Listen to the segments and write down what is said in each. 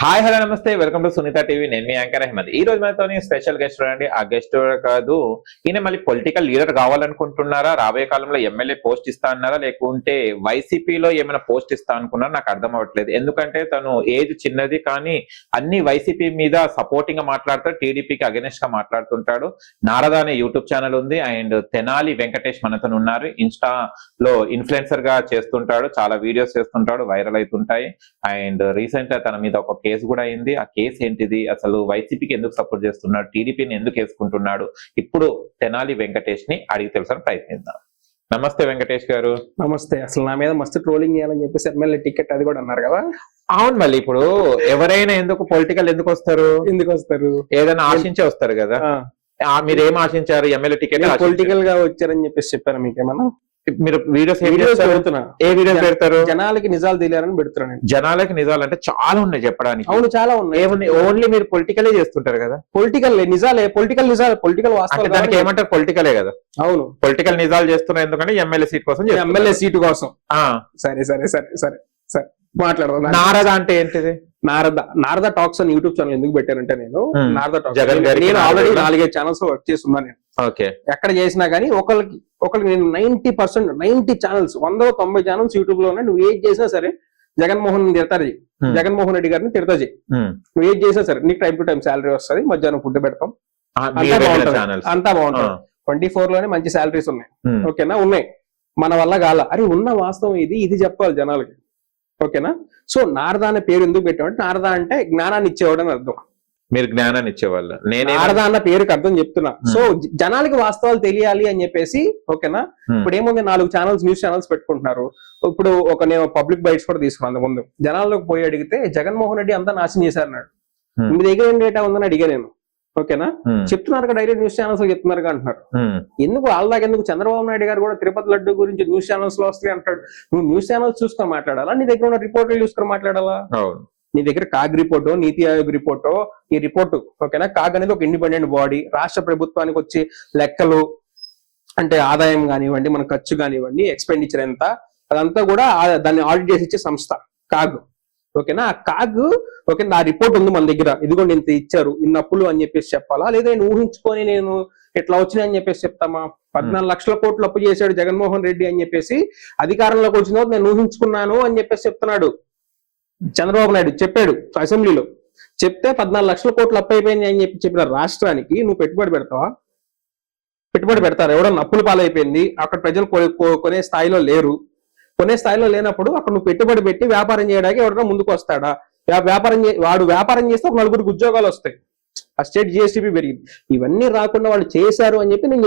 Hi hello నమస్తే welcome to Sunitha TV. నేను మీ anchor Ahmed. ఈ రోజు మనతో స్పెషల్ గెస్ట్ చూడండి. ఆ గెస్ట్ కాదు, ఈయన మళ్ళీ పొలిటికల్ లీడర్ కావాలనుకుంటున్నారా, రాబోయే కాలంలో ఎమ్మెల్యే పోస్ట్ ఇస్తా అన్నారా, లేకుంటే వైసీపీలో ఏమైనా పోస్ట్ ఇస్తా అనుకున్నారా నాకు అర్థం అవ్వట్లేదు. ఎందుకంటే తను ఏజ్ చిన్నది కానీ అన్ని వైసీపీ మీద సపోర్టింగ్ గా మాట్లాడతాడు, టీడీపీకి అగెనిస్ట్ గా మాట్లాడుతుంటాడు. నారద అనే యూట్యూబ్ ఛానల్ ఉంది అండ్ తెనాలి వెంకటేష్ మనతో ఉన్నారు. ఇన్స్టా లో ఇన్ఫ్లుయెన్సర్ గా చేస్తుంటాడు, చాలా వీడియోస్ చేస్తుంటాడు, వైరల్ అవుతుంటాయి. అండ్ రీసెంట్ గా తన మీద ఒక కేసు కూడా అయింది. ఆ కేసు ఏంటిది, అసలు వైసీపీకి ఎందుకు సపోర్ట్ చేస్తున్నాడు, టీడీపీని ఎందుకు వేసుకుంటున్నాడు, ఇప్పుడు తెనాలి వెంకటేష్ ని అడిగి తెలుసని ప్రయత్నిద్దాం. నమస్తే వెంకటేష్ గారు. నమస్తే. అసలు నా మీద మస్తు ట్రోలింగ్ చేయాలని చెప్పేసి ఎమ్మెల్యే టికెట్ అది కూడా అన్నారు కదా. అవును, మళ్ళీ ఇప్పుడు ఎవరైనా ఎందుకు పొలిటికల్ ఎందుకు వస్తారు, ఏదైనా ఆశించే వస్తారు కదా. మీరు ఏం ఆశించారు, ఎమ్మెల్యే టికెట్ పొలిటికల్ గా వచ్చారని చెప్పేసి చెప్పారు మీకేమన్నా? మీరు వీడియోస్ పెడుతున్నా, ఏ వీడియోస్ పెడతారు? జనాలకి నిజాలు తెలియాలని పెడుతున్నాను. జనాలకి నిజాలు అంటే చాలా ఉన్నాయి చెప్పడానికి. అవును, చాలా ఉన్నాయి. ఓన్లీ మీరు పొలిటికలే చేస్తుంటారు కదా. పొలిటికల్ నిజాలే, పొలిటికల్ నిజాలు, పొలిటికల్ వాస్తవాలు. దానికి ఏమంటారు, పొలిటికలే కదా. అవును, పొలిటికల్ నిజాలు చేస్తున్నారు ఎందుకంటే ఎమ్మెల్యే సీట్ కోసం. ఎమ్మెల్యే సీటు కోసం. సరే సరే సరే సరే సరే మాట్లాడదాం. నారద అంటే ఏంటిది? నారద టాక్స్ అని యూట్యూబ్ ఛానల్ ఎందుకు పెట్టారంటే, నేను నారద టాక్స్ నేను ఆల్రెడీ 4-5 ఛానల్స్ వర్క్ చేస్తున్నా. నేను ఎక్కడ చేసినా గానీ ఒకరికి నేను 90% 90 ఛానల్స్ 190 ఛానల్స్ యూట్యూబ్ లో ఉన్నాయి. నువ్వు ఏది చేసినా సరే జగన్మోహన్ తిడతారు, జగన్మోహన్ రెడ్డి గారిని తిడతాజీ. నువ్వు ఏది చేసినా సరే నీకు టైం టు టైం శాలరీ వస్తుంది, మధ్యాహ్నం ఫుడ్ పెడతాం, అంతా బాగుంటుంది. 24 లోనే మంచి శాలరీస్ ఉన్నాయి. ఓకేనా, ఉన్నాయి. మన వల్ల కాల అరే ఉన్న వాస్తవం ఇది చెప్పాలి జనాలకి. ఓకేనా. సో నారద అనే పేరు ఎందుకు పెట్టామంటే, నారద అంటే జ్ఞానాన్ని ఇచ్చేవాడు అని అర్థం. మీరు జ్ఞానాన్ని ఇచ్చేవాళ్ళు. నేను నారద అన్న పేరుకి అర్థం చెప్తున్నా. సో జనాలకి వాస్తవాలు తెలియాలి అని చెప్పేసి. ఓకేనా. ఇప్పుడు ఏముంది, 4 ఛానల్స్, న్యూస్ ఛానల్స్ పెట్టుకుంటున్నారు. ఇప్పుడు నేను పబ్లిక్ బైట్స్ కూడా తీసుకున్నాను. ముందు జనాల్లోకి పోయి అడిగితే జగన్మోహన్ రెడ్డి అంతా నాశనం చేశారన్నాడు. మీ దగ్గర ఏం డేటా ఉందని అడిగా నేను. ఓకేనా. చెప్తున్నారు డైరెక్ట్ న్యూస్ ఛానల్స్ లో చెప్తున్నారు అంటున్నారు. ఎందుకు వాళ్ళకి ఎందుకు? చంద్రబాబు నాయుడు గారు కూడా తిరుపతి లడ్డు గురించి న్యూస్ ఛానల్స్ లో వస్తాయి అంటాడు. నువ్వు న్యూస్ ఛానల్స్ చూసుకొని మాట్లాడాలా, నీ దగ్గర ఉన్న రిపోర్ట్లు చూసుకొని మాట్లాడాలా? నీ దగ్గర కాగ్ రిపోర్టో, నీతి ఆయోగ్ రిపోర్టో, ఈ రిపోర్టు. ఓకేనా. కాగ్ అనేది ఒక ఇండిపెండెంట్ బాడీ, రాష్ట్ర ప్రభుత్వానికి వచ్చే లెక్కలు అంటే ఆదాయం కానివ్వండి, మన ఖర్చు కానివ్వండి, ఎక్స్పెండిచర్ ఎంత, అదంతా కూడా దాన్ని ఆడిట్ చేసి ఇచ్చే సంస్థ కాగ్. ఓకేనా. ఆ కాగ్ ఓకే, ఆ రిపోర్ట్ ఉంది మన దగ్గర, ఇదిగోండి ఇంత ఇచ్చారు, ఇన్ని అప్పులు అని చెప్పేసి చెప్పాలా, లేదా నేను ఊహించుకొని నేను ఎట్లా వచ్చినాయని చెప్పేసి చెప్తామా? 14 లక్షల కోట్లు అప్పు చేశాడు జగన్మోహన్ రెడ్డి అని చెప్పేసి, అధికారంలోకి వచ్చిన తర్వాత నేను ఊహించుకున్నాను అని చెప్పేసి చెప్తున్నాడు చంద్రబాబు నాయుడు. చెప్పాడు అసెంబ్లీలో. చెప్తే 14 లక్షల కోట్లు అప్పు అయిపోయింది అని చెప్పిన రాష్ట్రానికి నువ్వు పెట్టుబడి పెడతావా? పెట్టుబడి పెడతారు? ఎవడన్నా అప్పుల పాలైపోయింది, అక్కడ ప్రజలు కొనే స్థాయిలో లేరు. కొనే స్థాయిలో లేనప్పుడు అక్కడ నువ్వు పెట్టుబడి పెట్టి వ్యాపారం చేయడానికి ఎవరైనా ముందుకు వస్తాడా? వాడు వ్యాపారం చేస్తే ఒక 4 ఉద్యోగాలు వస్తాయి. ఆ స్టేట్ జిఎస్టిపి పెరిగింది. ఇవన్నీ రాకుండా వాళ్ళు చేశారు అని చెప్పి నేను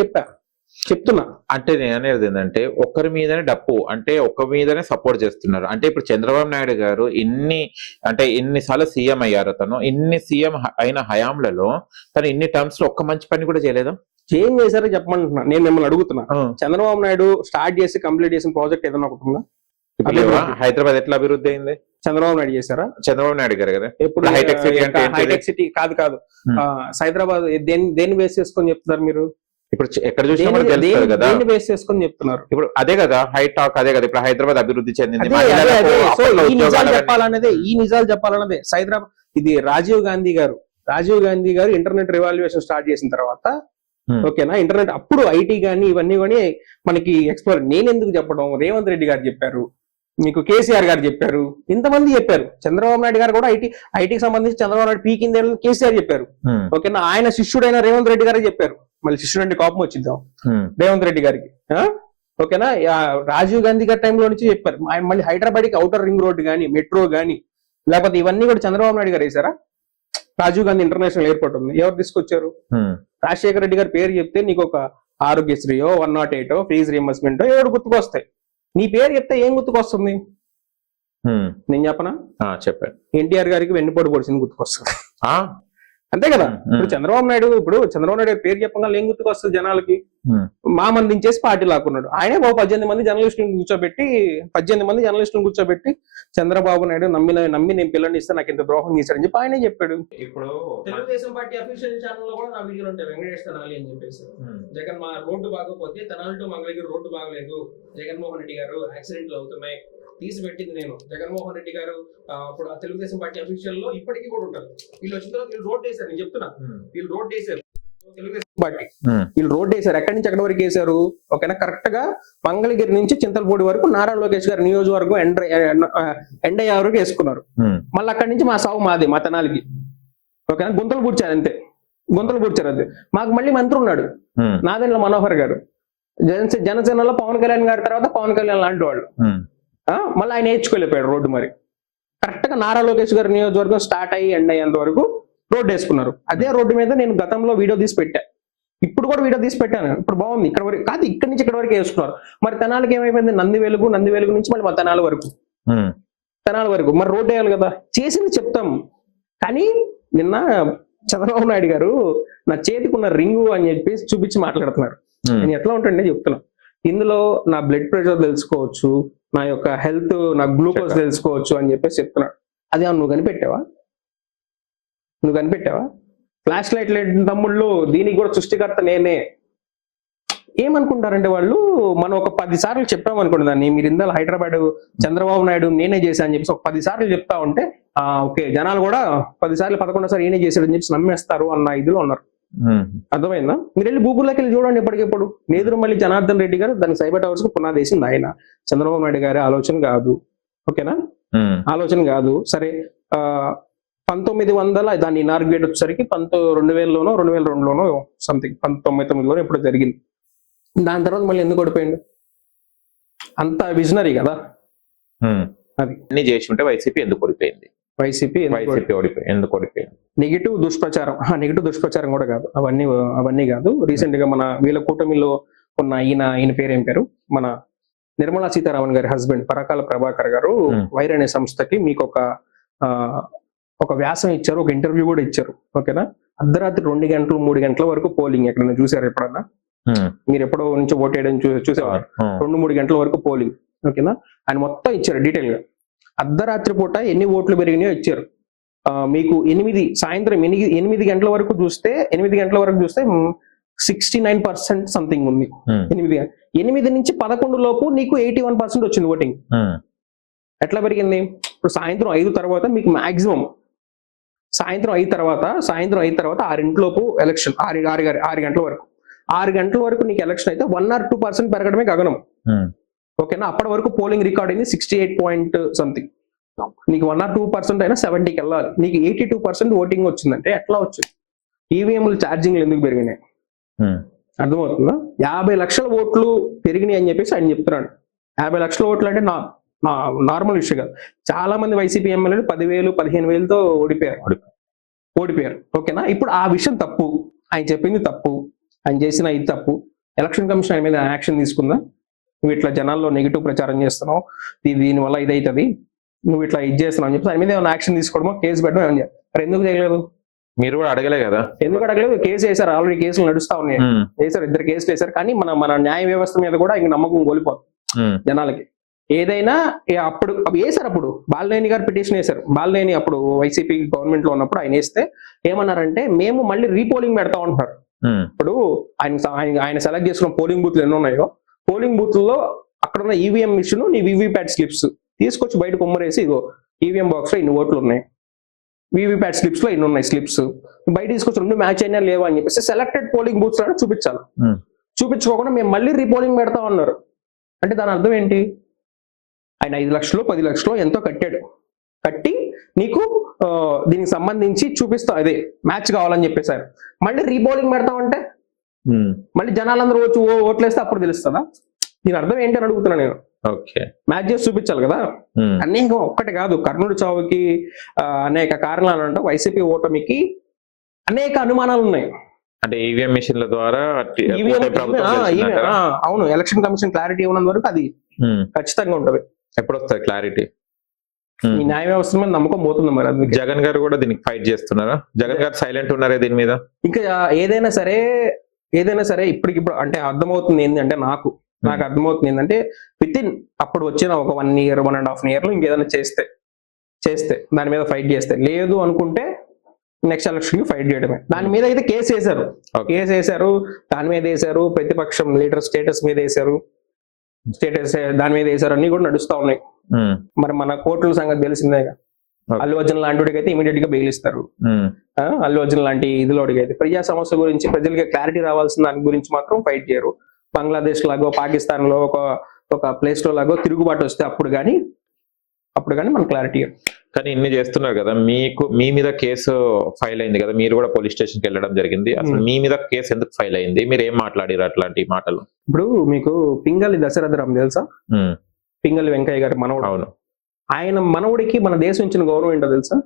చెప్తున్నా. అంటే నేను అనేది ఏంటంటే, ఒకరి మీదనే డప్పు అంటే ఒక మీదనే సపోర్ట్ చేస్తున్నారు. అంటే ఇప్పుడు చంద్రబాబు నాయుడు గారు ఇన్నిసార్లు సీఎం అయ్యారు. తను ఇన్ని సీఎం అయిన హయాంలలో తను ఇన్ని టర్మ్స్ లో ఒక్క మంచి పని కూడా చేయలేదు. ఏం చేశారో చెప్పమంటున్నా. నేను మిమ్మల్ని అడుగుతున్నా, చంద్రబాబు నాయుడు స్టార్ట్ చేసి కంప్లీట్ చేసిన ప్రాజెక్ట్ ఏదైనా ఒకటి ఉందా? హైదరాబాద్ ఎట్లా అభివృద్ధి అయింది? చంద్రబాబు నాయుడు చేశారా? చంద్రబాబు నాయుడు గారు కదా. ఎప్పుడు హైటెక్ సిటీ కాదు హైదరాబాద్ దేని బేస్ చేసుకొని చెప్తున్నారు మీరు? ఇప్పుడు ఎక్కడ చూసినా తెలుస్తుంది కదా, దేని బేస్ చేసుకొని చెప్తున్నారు. ఇప్పుడు అదే కదా హై టాక్, అదే కదా ఇప్పుడు హైదరాబాద్ అభివృద్ధి చెందింది. ఈ నిజాలు చెప్పాలన్నదే హైదరాబాద్. ఇది రాజీవ్ గాంధీ గారు ఇంటర్నెట్ రివాల్యుయేషన్ స్టార్ట్ చేసిన తర్వాత, ఓకేనా, ఇంటర్నెట్ అప్పుడు ఐటీ కానీ ఇవన్నీ కానీ మనకి ఎక్స్ప్లోర్. నేను ఎందుకు చెప్పడం, రేవంత్ రెడ్డి గారు చెప్పారు, మీకు కేసీఆర్ గారు చెప్పారు, ఇంతమంది చెప్పారు. చంద్రబాబు నాయుడు గారు కూడా ఐటీకి సంబంధించి చంద్రబాబు నాయుడు పీకింది కేసీఆర్ చెప్పారు. ఓకేనా. ఆయన శిష్యుడైన రేవంత్ రెడ్డి గారే చెప్పారు. మళ్ళీ శిష్యుడు అంటే కోపం వచ్చిద్దాం రేవంత్ రెడ్డి గారికి. ఓకేనా. రాజీవ్ గాంధీ గారి టైంలో నుంచి చెప్పారు. ఆయన మళ్ళీ హైదరాబాద్ కి ఔటర్ రింగ్ రోడ్ కానీ, మెట్రో కానీ, లేకపోతే ఇవన్నీ కూడా చంద్రబాబు నాయుడు గారు వేశారా? రాజీవ్ గాంధీ ఇంటర్నేషనల్ ఎయిర్పోర్ట్ ఉంది, ఎవరు తీసుకొచ్చారు? రాజశేఖర రెడ్డి గారి పేరు చెప్తే నీకు ఒక ఆరోగ్యశ్రీయో 108 ఫీజు రీఎంబర్స్మెంటో ఎవరు గుర్తుకొస్తాయి. నీ పేరు చెప్తే ఏం గుర్తుకొస్తుంది? నేను చెప్పనా? చెప్పాను. ఎన్టీఆర్ గారికి వెన్నుపోటు పొడిచింది గుర్తుకొస్తుంది. అంతే కదా. ఇప్పుడు చంద్రబాబు నాయుడు పేరు చెప్పగానే ఏం గుర్తుకొస్తుంది జనాలకి? మందించేసి పార్టీ లాక్కున్నాడు. ఆయనే 18 మంది జర్నలిస్టులను కూర్చోబెట్టి చంద్రబాబు నాయుడు నమ్మి నేను పిల్లల్ని ఇస్తే నాకు ఇంత ద్రోహం చేశాడని చెప్పి ఆయనే చెప్పాడు. ఇప్పుడు తెలుగుదేశం పార్టీ అఫీషియల్ ఛానల్ లో కూడా నా వీడియోలు ఉంటాయి, వెంకటేష్ తెనాలి అని చెప్పేసి. జగన్ మా రోడ్డు బాగోపోతే తెనాలి టు మంగళగిరి రోడ్డు బాగలేదు, జగన్మోహన్ రెడ్డి గారు యాక్సిడెంట్లు అవుతున్నాయి, తీసి పెట్టింది నేను. జగన్మోహన్ రెడ్డి గారు అప్పుడు ఆ తెలుగుదేశం పార్టీ అఫీషియల్ లో ఇప్పటికీ కూడా ఉంటారు. వీళ్ళు వచ్చిన తర్వాత వీళ్ళు రోడ్ వేశారు, నేను చెప్తున్నా, వీళ్ళు రోడ్ వేశారు తెలుగుదేశం పార్టీ, వీళ్ళు రోడ్ వేశారు. ఎక్కడి నుంచి ఎక్కడి వరకు వేశారు ఓకేనా, కరెక్ట్ గా మంగళగిరి నుంచి చింతలపూడి వరకు నారా లోకేష్ గారి నియోజకవర్గం ఎండ్ అయ్యే వరకు వేసుకున్నారు. మళ్ళీ అక్కడి నుంచి మా సాగు మాది, మా తెనాలికి ఓకేనా, గుంతలు పూడ్చారు అంతే, గుంతలు పూడ్చారు అంతే. మాకు మళ్ళీ మంత్రి ఉన్నాడు నాదెండ్ల మనోహర్ గారు, జనసేనలో పవన్ కళ్యాణ్ గారి తర్వాత పవన్ కళ్యాణ్ లాంటి వాళ్ళు. మళ్ళీ ఆయన నేర్చుకోలేకపోయాడు రోడ్డు. మరి కరెక్ట్ గా నారా లోకేష్ గారి నియోజకవర్గం స్టార్ట్ అయ్యి ఎండ్ అయ్యేంత వరకు రోడ్డు వేసుకున్నారు. అదే రోడ్డు మీద నేను గతంలో వీడియో తీసి పెట్టా, ఇప్పుడు కూడా వీడియో తీసి పెట్టాను. ఇప్పుడు బాగుంది, ఇక్కడ వరకు కాదు, ఇక్కడ నుంచి ఇక్కడ వరకు వేసుకున్నారు. మరి తెనాలికి ఏమైపోయింది, నంది వెలుగు నుంచి మళ్ళీ మా తెనాలి వరకు మరి రోడ్డు వేయాలి కదా, చేసింది చెప్తాం. కానీ నిన్న చంద్రబాబు నాయుడు గారు నా చేతికి ఉన్న రింగు అని చెప్పేసి చూపించి మాట్లాడుతున్నారు. నేను ఎట్లా ఉంటానంటే చెప్తున్నా, ఇందులో నా బ్లడ్ ప్రెషర్ తెలుసుకోవచ్చు, నా యొక్క హెల్త్, నా గ్లూకోజ్ తెలుసుకోవచ్చు అని చెప్పేసి చెప్తున్నాడు. అది నువ్వు కనిపెట్టావా? ఫ్లాష్ లైట్ తమ్ముళ్ళు, దీనికి కూడా సృష్టికర్త నేనే. ఏమనుకుంటారంటే వాళ్ళు, మనం ఒక 10 సార్లు చెప్పామనుకోండి దాన్ని, మీరు ఇందాక హైదరాబాద్ చంద్రబాబు నాయుడు నేనే చేశా అని చెప్పేసి ఒక 10 సార్లు చెప్తా ఉంటే ఓకే జనాలు కూడా 10 సార్లు 11సారి ఈయనే చేశాడని చెప్పి నమ్మేస్తారు అన్న ఇదిలో ఉన్నారు. అర్థమైందా? మీరు వెళ్ళి గూగుల్లోకి వెళ్ళి చూడండి. ఎప్పటికెప్పుడు నేదురుమల్లి జనార్దన్ రెడ్డి గారు దాని సైబర్ టవర్స్ కు పునాది వేసింది ఆయన, చంద్రబాబు నాయుడు గారి ఆలోచన కాదు. ఓకేనా, ఆలోచన కాదు. సరే 1900 దాన్ని ఇనార్గ్రేట్ వచ్చేసరికి 2000లోనో 2002లోనో సంథింగ్ 1999లోనో ఎప్పుడు జరిగింది. దాని తర్వాత మళ్ళీ ఎందుకు ఓడిపోయింది? అంత విజనరీ కదా అది. అన్ని చేసి ఉంటే వైసీపీ ఎందుకు ఓడిపోయింది? వైసీపీ ఎందుకు ఓడిపోయింది? నెగిటివ్ దుష్ప్రచారం కూడా కాదు, అవన్నీ కాదు. రీసెంట్ గా మన వీళ్ళ కూటమిలో ఉన్న ఈయన పేరు ఏం పేరు, మన నిర్మలా సీతారామన్ గారి హస్బెండ్ పరకాల ప్రభాకర్ గారు వైర్ అనే సంస్థకి మీకు ఒక వ్యాసం ఇచ్చారు, ఒక ఇంటర్వ్యూ కూడా ఇచ్చారు. ఓకేనా, అర్ధరాత్రి 2 గంటలు 3 గంటల వరకు పోలింగ్. ఎక్కడైనా చూసారు ఎప్పుడన్నా? మీరు ఎప్పుడో నుంచి ఓటేయడం చూసేవారు. 2-3 గంటల వరకు పోలింగ్. ఓకేనా, ఆయన మొత్తం ఇచ్చారు డీటెయిల్ గా. అర్ధరాత్రి పూట ఎన్ని ఓట్లు పెరిగినాయో ఇచ్చారు. మీకు సాయంత్రం 8 గంటల వరకు చూస్తే 69% సంథింగ్ ఉంది. 8 నుంచి 11 లోపు నీకు 81% వచ్చింది ఓటింగ్. ఎట్లా పెరిగింది? ఇప్పుడు సాయంత్రం 5 తర్వాత మీకు మాక్సిమం సాయంత్రం 5 తర్వాత 6 లోపు ఎలక్షన్, 6 గంటల వరకు 6 గంటల వరకు నీకు ఎలక్షన్ అయితే 1 or 2% పెరగడమే గగనం. ఓకేనా, అప్పటి వరకు పోలింగ్ రికార్డ్ అయింది 68 పాయింట్ సంథింగ్. నీకు 1 or 2% అయినా 70కి వెళ్ళాలి. నీకు 82% ఓటింగ్ వచ్చిందంటే ఎట్లా వచ్చింది? ఈవీఎంలు ఛార్జింగ్లు ఎందుకు పెరిగినాయి? అర్థమవుతుందా? 50 లక్షల ఓట్లు పెరిగినాయి అని చెప్పేసి ఆయన చెప్తున్నాడు. 50 లక్షల ఓట్లు అంటే నార్మల్ విషయం కాదు. చాలా మంది వైసీపీ ఎమ్మెల్యేలు 10,000 15,000తో ఓడిపోయారు. ఓకేనా, ఇప్పుడు ఆ విషయం తప్పు, ఆయన చెప్పింది తప్పు, ఆయన చేసిన ఇది తప్పు. ఎలక్షన్ కమిషన్ ఆయన మీద యాక్షన్ తీసుకుందా? నువ్వు ఇట్లా జనాల్లో నెగిటివ్ ప్రచారం చేస్తున్నావు, దీనివల్ల ఇదైతుంది, నువ్వు ఇట్లా ఇది చేస్తున్నావు అని చెప్పి ఆయన మీద ఏమైనా యాక్షన్ తీసుకోవడమో, కేసు పెట్టడం ఏమని చెప్పారు? మరి ఎందుకు చేయలేదు? మీరు కూడా అడగలే కదా? ఎందుకు అడగలేదు? కేసు వేశారు, ఆల్రెడీ కేసులు నడుస్తా ఉన్నాయి. వేశారు, 2 కేసులు వేశారు. కానీ మన న్యాయ వ్యవస్థ మీద కూడా ఇంక నమ్మకం కోల్పోతుంది జనాలకి. ఏదైనా అప్పుడు వేశారు, అప్పుడు బాలినేని గారు పిటిషన్ వేశారు. బాలినేని అప్పుడు వైసీపీ గవర్నమెంట్ లో ఉన్నప్పుడు ఆయన వేస్తే ఏమన్నారంటే, మేము మళ్ళీ రీపోలింగ్ పెడతా ఉంటున్నారు. ఇప్పుడు ఆయన సెలెక్ట్ చేసుకున్న పోలింగ్ బూత్లు ఎన్ని ఉన్నాయో, పోలింగ్ బూత్లలో అక్కడ ఉన్న ఈవీఎం మిషన్, నీ వీవీప్యాట్ స్లిప్స్ తీసుకొచ్చి బయట కొమ్మరేసి, ఇగో ఈవీఎం బాక్స్ లో ఇన్ని ఓట్లు ఉన్నాయి, వీవీప్యాట్ స్లిప్స్ లో ఇన్ని ఉన్నాయి స్లిప్స్, బయట తీసుకొచ్చి 2 మ్యాచ్ అయినా లేవా అని చెప్పేసి సెలెక్టెడ్ పోలింగ్ బూత్స్ లో చూపించాలి. చూపించుకోకుండా మేము మళ్ళీ రీపోలింగ్ పెడతా ఉన్నారు అంటే దాని అర్థం ఏంటి? ఆయన 5 లక్షలు 10 లక్షలు ఎంతో కట్టి నీకు దీనికి సంబంధించి చూపిస్తా, అదే మ్యాచ్ కావాలని చెప్పేసారు. మళ్ళీ రీపోలింగ్ పెడతామంటే మళ్ళీ జనాలందరూ వచ్చి ఓట్లేస్తే అప్పుడు తెలుస్తుందా? దీని అర్థం ఏంటి అని అడుగుతున్నా నేను. మ్యాచ్ చేసి చూపించాలి కదా. అనేక ఒక్కటి కాదు, కర్నూలు చావుకి అనేక కారణాలు అంటే వైసీపీ ఓటమికి అనేక అనుమానాలు ఉన్నాయి. అంటే ఈవీఎం మిషన్ల ద్వారా అవును, ఎలక్షన్ కమిషన్ క్లారిటీ ఉన్నంత వరకు అది ఖచ్చితంగా ఉంటది. ఎప్పుడు వస్తుంది క్లారిటీ? ఈ న్యాయ వ్యవస్థ మీద నమ్మకం పోతుంది. మరి అది జగన్ గారు కూడా దీనికి ఫైట్ చేస్తున్నారా? జగన్ గారు సైలెంట్ ఉన్నారే దీని మీద? ఇంకా ఏదైనా సరే ఇప్పటికిప్పుడు అంటే అర్థమవుతుంది ఏంటంటే, నాకు అర్థమవుతుంది ఏంటంటే, అప్పుడు వచ్చిన ఒక 1 year 1.5 year లో ఇంకేదైనా చేస్తే దాని మీద ఫైట్ చేస్తే, లేదు అనుకుంటే నెక్స్ట్ ఎలక్షన్ కి ఫైట్ చేయడమే. దాని మీద అయితే కేసు వేశారు, దాని మీద వేశారు, ప్రతిపక్షం లీడర్ స్టేటస్ మీద వేశారు, దాని మీద వేశారు, అన్ని కూడా నడుస్తా ఉన్నాయి. ఉమ్, మరి మన కోర్టుల సంగతి తెలిసిందేగా. Okay. అల్లు అర్జున్ లాంటి వాడికి అయితే ఇమీడియట్ గా బెయిల్ ఇస్తారు. ఉమ్, అల్లు అర్జున్ లాంటి ఇదిలో అడిగైతే ప్రజా సమస్య గురించి ప్రజలకి క్లారిటీ రావాల్సిన దాని గురించి మాత్రం ఫైట్ చేయరు. బంగ్లాదేశ్ లాగో పాకిస్తాన్ లో ఒక ప్లేస్ లో లాగో తిరుగుబాటు వస్తే అప్పుడు కానీ మన క్లారిటీ. కానీ ఇన్ని చేస్తున్నారు కదా, మీ మీద కేసు ఫైల్ అయింది కదా, మీరు కూడా పోలీస్ స్టేషన్ కి వెళ్ళడం జరిగింది. అసలు మీ మీద కేసు ఎందుకు ఫైల్ అయింది, మీరు ఏం మాట్లాడారు అట్లాంటి మాటలు? ఇప్పుడు మీకు పింగళి దశరథరామ్ తెలుసా? ఉమ్, పింగళి వెంకయ్య గారి మనవడు. అవును. ఆయన మనవుడికి మన దేశం ఇచ్చిన గౌరవం ఏంటో తెలుసా?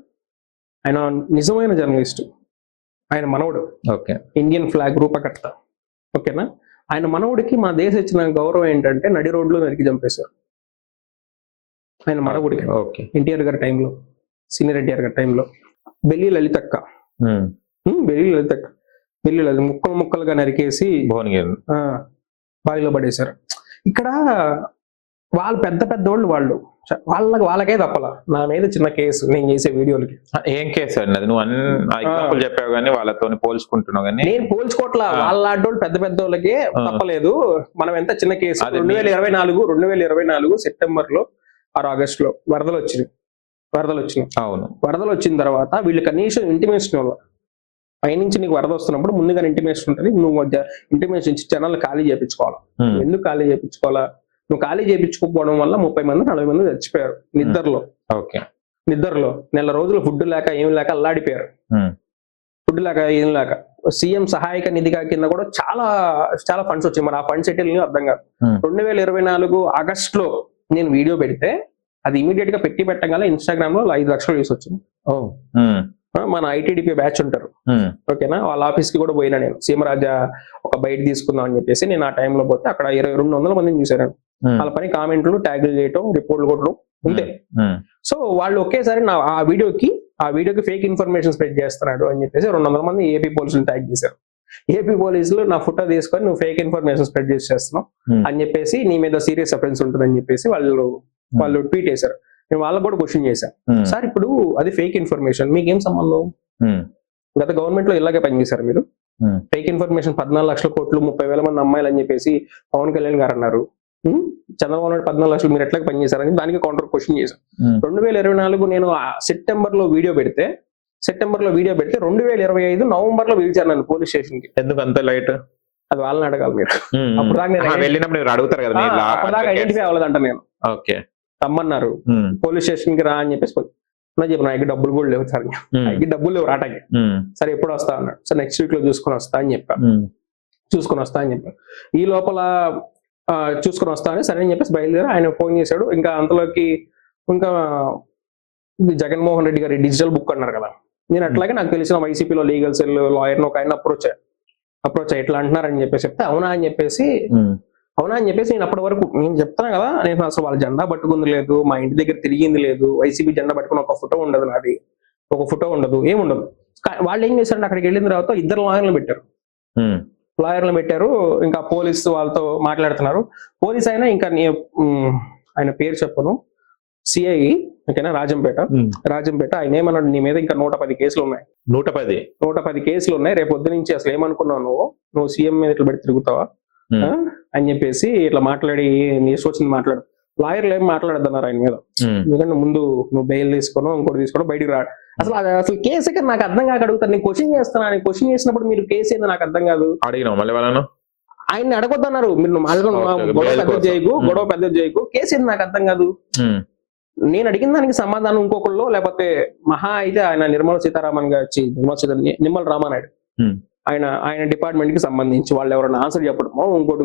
ఆయన నిజమైన జర్నలిస్ట్. ఆయన మనవుడు ఓకే. ఇండియన్ ఫ్లాగ్ రూపకర్త. ఓకేనా? ఆయన మనవుడికి మన దేశం ఇచ్చిన గౌరవం ఏంటంటే నడి రోడ్లో నరికి చంపేశారు ఆయన మనవుడికి. ఓకే. ఎన్టీఆర్ గారి టైంలో, సీనియర్ ఎన్టీఆర్ గారి టైంలో. బెల్లి లలితక్క, ఉమ్, బెల్లి లలితక్క, బెల్లి లలిత ముక్కలుగా నరికేసి భువనగిరి బావిలో పడేశారు. ఇక్కడ వాళ్ళు పెద్దోళ్ళు వాళ్ళు వాళ్ళకే తప్పలా. నా మీద చిన్న కేసు నేను చేసే వీడియోలకి. ఏం కేసు అండి అది? నువ్వు ఎగ్జాంపుల్ చెప్పావు కానీ వాళ్ళతో పోల్చుకుంటున్నావు కానీ. నేను పోల్చుకోవట్లా, వాళ్ళ లాంటి పెద్దోళ్ళకే తప్పలేదు. మనం ఎంత చిన్న కేసు. 2024 సెప్టెంబర్ లో ఆగస్ట్ లో వరదలు వచ్చినాయి. అవును. వరదలు వచ్చిన తర్వాత వీళ్ళు కనీసం ఇంటిమేషన్ వల్ల పైనుంచి నీకు వరద వస్తున్నప్పుడు ముందుగా ఇంటిమేషన్ ఉంటుంది. నువ్వు ఇంటిమేషన్ ఇచ్చి జనాలు ఖాళీ చేయించుకోవాలా. ఎందుకు ఖాళీ చేయించుకోవాలా? నువ్వు ఖాళీ చేయించుకోకపోవడం వల్ల 30-40 మంది చచ్చిపోయారు నిద్రలో. ఓకే. నిద్రలో నెల రోజులు ఫుడ్ లేక ఏం లేక అల్లాడిపోయారు. ఫుడ్ లేక ఏం లేక సీఎం సహాయక నిధిగా కింద కూడా చాలా చాలా ఫండ్స్ వచ్చాయి. మరి ఆ ఫండ్స్ ఎట్టి అర్థం కాదు. 2024 ఆగస్ట్ లో నేను వీడియో పెడితే అది ఇమీడియట్ గా పెట్టగానే ఇన్స్టాగ్రామ్ లో 5 లక్షలు వ్యూస్ వచ్చింది. మన ఐటీడీపీ బ్యాచ్ ఉంటారు, ఓకేనా, వాళ్ళ ఆఫీస్ కి కూడా పోయినా నేను. సీమరాజా ఒక బయట తీసుకుందాం అని చెప్పేసి నేను ఆ టైంలో పోతే అక్కడ 200 మందిని చూసాను. వాళ్ళ పని కామెంట్లు, ట్యాగులు చేయటం, రిపోర్ట్లు కొట్టడం అంతే. సో వాళ్ళు ఒకేసారి ఆ వీడియోకి ఫేక్ ఇన్ఫర్మేషన్ స్ప్రెడ్ చేస్తున్నాడు అని చెప్పేసి 200 మంది ఏపీ పోలీసులు ట్యాగ్ చేశారు. ఏపీ పోలీసులు నా ఫోటో తీసుకొని నువ్వు ఫేక్ ఇన్ఫర్మేషన్ స్ప్రెడ్ చేస్తున్నావు అని చెప్పేసి, నీ మీద సీరియస్ అఫెన్స్ ఉంటుంది అని చెప్పేసి వాళ్ళు ట్వీట్ చేశారు. నేను వాళ్ళకు కూడా క్వశ్చన్ చేశాను, సార్ ఇప్పుడు అది ఫేక్ ఇన్ఫర్మేషన్, మీకేం సంబంధం? గత గవర్నమెంట్ లో ఇలాగే పనిచేశారు మీరు. ఫేక్ ఇన్ఫర్మేషన్ 14 లక్షల కోట్లు 30,000 మంది అమ్మాయిలు అని చెప్పేసి పవన్ కళ్యాణ్ గారు అన్నారు. చంద్రబాబు నాయుడు 14 లక్షలు మీరు ఎట్లా పనిచేశారని దానికి కౌంటర్ క్వశ్చన్ చేశాను. 2024 నేను సెప్టెంబర్ లో వీడియో పెడితే 2025 నవంబర్ లో పిలిచారు నన్ను పోలీస్ స్టేషన్ కి. ఎందుకు అంత లైట్? అది వాళ్ళని అడగాలి మీరు. అప్పుడు వెళ్ళినప్పుడు అడుగుతారు కదా, అప్పటిదాకా ఐడెంటిఫై అవ్వలేదంట నేను. ఓకే. తమ్మన్నారు పోలీస్ స్టేషన్ కి రా అని చెప్పేసి చెప్పిన. నాకు డబ్బులు కూడా లేవు సార్, నాకు డబ్బులు లేవు రాటాకి. సరే ఎప్పుడు వస్తా అన్నాడు. సార్ నెక్స్ట్ వీక్ లో చూసుకొని వస్తా అని చెప్పా. ఈ లోపల చూసుకొని వస్తా అని సరే అని చెప్పేసి బయలుదేరి ఆయన ఫోన్ చేశాడు. ఇంకా అంతలోకి జగన్మోహన్ రెడ్డి గారి డిజిటల్ బుక్ అన్నారు కదా. నేను అట్లాగే నాకు తెలిసిన వైసీపీలో లీగల్ సెల్ లాయర్ ఒక ఆయన అప్రోచ్ ఎట్లా అంటున్నారని చెప్పేసి చెప్తే అవునా అని చెప్పేసి నేను అప్పటి వరకు నేను చెప్తాను కదా, నేను అసలు వాళ్ళ జెండా పట్టుకుంది లేదు, మా ఇంటి దగ్గర తిరిగింది లేదు, వైసీపీ జెండా పట్టుకుని ఒక ఫోటో ఉండదు, నాది ఒక ఫోటో ఉండదు, ఏముండదు. వాళ్ళు ఏం చేశారంటే అక్కడికి వెళ్ళిన తర్వాత 2 లాయర్లు పెట్టారు. ఇంకా పోలీసు వాళ్ళతో మాట్లాడుతున్నారు. పోలీస్ అయినా ఇంకా ఆయన పేరు చెప్పను, సిఐ, ఓకేనా, రాజంపేట. ఆయన ఏమన్నాడు, నీ మీద ఇంకా 110 కేసులు ఉన్నాయి. 110 కేసులు ఉన్నాయి. రేపు పొద్దు నుంచి అసలు ఏమనుకున్నావు నువ్వు సీఎం మీద ఇట్లా పెట్టి తిరుగుతావా అని చెప్పేసి ఇట్లా మాట్లాడి నీ వచ్చింది మాట్లాడు. లాయర్లు ఏం మాట్లాడద్దన్నారు ఆయన మీద. ఎందుకంటే ముందు నువ్వు బెయిల్ ఇంకోటి తీసుకోవడం బయటికి రాడు. అసలు కేసు ఇక్కడ నాకు అర్థం కాక అడుగుతాను. నేను క్వశ్చన్ చేస్తున్నాను. క్వశ్చన్ చేసినప్పుడు మీరు కేసు ఏందో నాకు అర్థం కాదు. ఆయన్ని అడగొద్దన్నారు. మీరు గొడవ పెద్ద చేయకు, కేసు ఏంది నాకు అర్థం కాదు. నేను అడిగిన దానికి సమాధానం ఇంకొకళ్ళు, లేకపోతే మహా అయితే ఆయన నిర్మలా సీతారామన్ గారు, నిమ్మల రామానాయుడు, ఆయన డిపార్ట్మెంట్ కి సంబంధించి వాళ్ళు ఎవరైనా ఆన్సర్ చెప్పడమో ఇంకోటి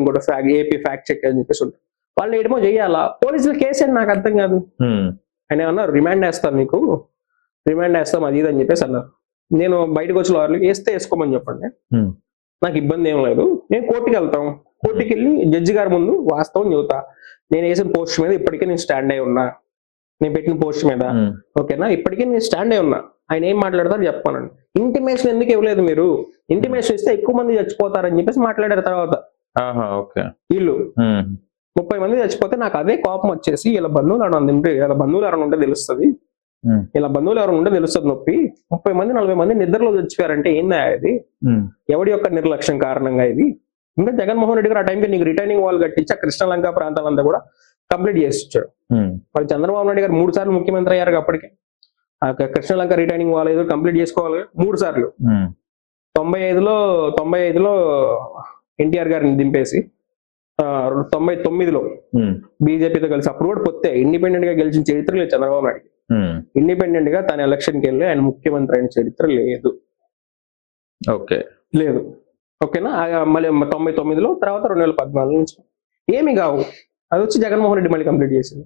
ఏపీ ఫ్యాక్ట్ చెక్ అని చెప్పేసి ఉంటుంది. వాళ్ళు ఏమో చెయ్యాలా, పోలీసులు కేసు అని నాకు అర్థం కాదు. ఆయన ఏమన్నారు, రిమాండ్ వేస్తాం అది ఇది అని చెప్పేసి అన్నారు. నేను బయటకు వచ్చి లాయర్లకి వేసుకోమని చెప్పండి, నాకు ఇబ్బంది ఏం లేదు. నేను కోర్టుకి వెళ్తాం, కోర్టుకి వెళ్ళి జడ్జి గారి ముందు వాస్తవం చెబుతా. నేను వేసిన పోస్ట్ మీద ఇప్పటికే నేను స్టాండ్ అయి ఉన్నా, నేను పెట్టిన పోస్ట్ మీద, ఓకేనా, ఇప్పటికే నేను స్టాండ్ అయి ఉన్నా. ఆయన ఏం మాట్లాడతారు చెప్పానండి. ఇంటిమేషన్ ఎందుకు ఇవ్వలేదు మీరు? ఇంటిమేషన్ ఇస్తే ఎక్కువ మంది చచ్చిపోతారని చెప్పేసి మాట్లాడారు. తర్వాత వీళ్ళు 30 మంది చచ్చిపోతే నాకు అదే కోపం వచ్చేసి, ఇలా బంధువులు ఎవరైనా ఉంటే తెలుస్తుంది, నొప్పి. 30 మంది 40 మంది నిద్రలో చచ్చిపోయారంటే ఏందా ఇది? ఎవడి యొక్క నిర్లక్ష్యం కారణంగా ఇది? ఇంకా జగన్మోహన్ రెడ్డి గారు ఆ టైంకి నీకు రిటైనింగ్ వాల్ కట్టించి కృష్ణలంక ప్రాంతాలంతా కూడా కంప్లీట్ చేసి ఇచ్చాడు. మరి చంద్రబాబు నాయుడు గారు 3 సార్లు ముఖ్యమంత్రి అయ్యారు అప్పటికి. ఆ కృష్ణలంక రిటైనింగ్ వాళ్ళు ఏదో కంప్లీట్ చేసుకోవాలి 3 సార్లు. 95లో ఎన్టీఆర్ గారిని దింపేసి 99లో బీజేపీతో కలిసి అప్పుడు కూడా పొత్తే ఇండిపెండెంట్ గా గెలిచిన చరిత్ర లేదు చంద్రబాబు నాయుడు. ఇండిపెండెంట్ గా తన ఎలక్షన్కి వెళ్ళి ఆయన ముఖ్యమంత్రి అయిన చరిత్ర లేదు. ఓకే, లేదు. ఓకేనా. మళ్ళీ 99లో తర్వాత 2014 నుంచి ఏమి కావు. అది వచ్చి జగన్మోహన్ రెడ్డి మళ్ళీ కంప్లీట్ చేసింది.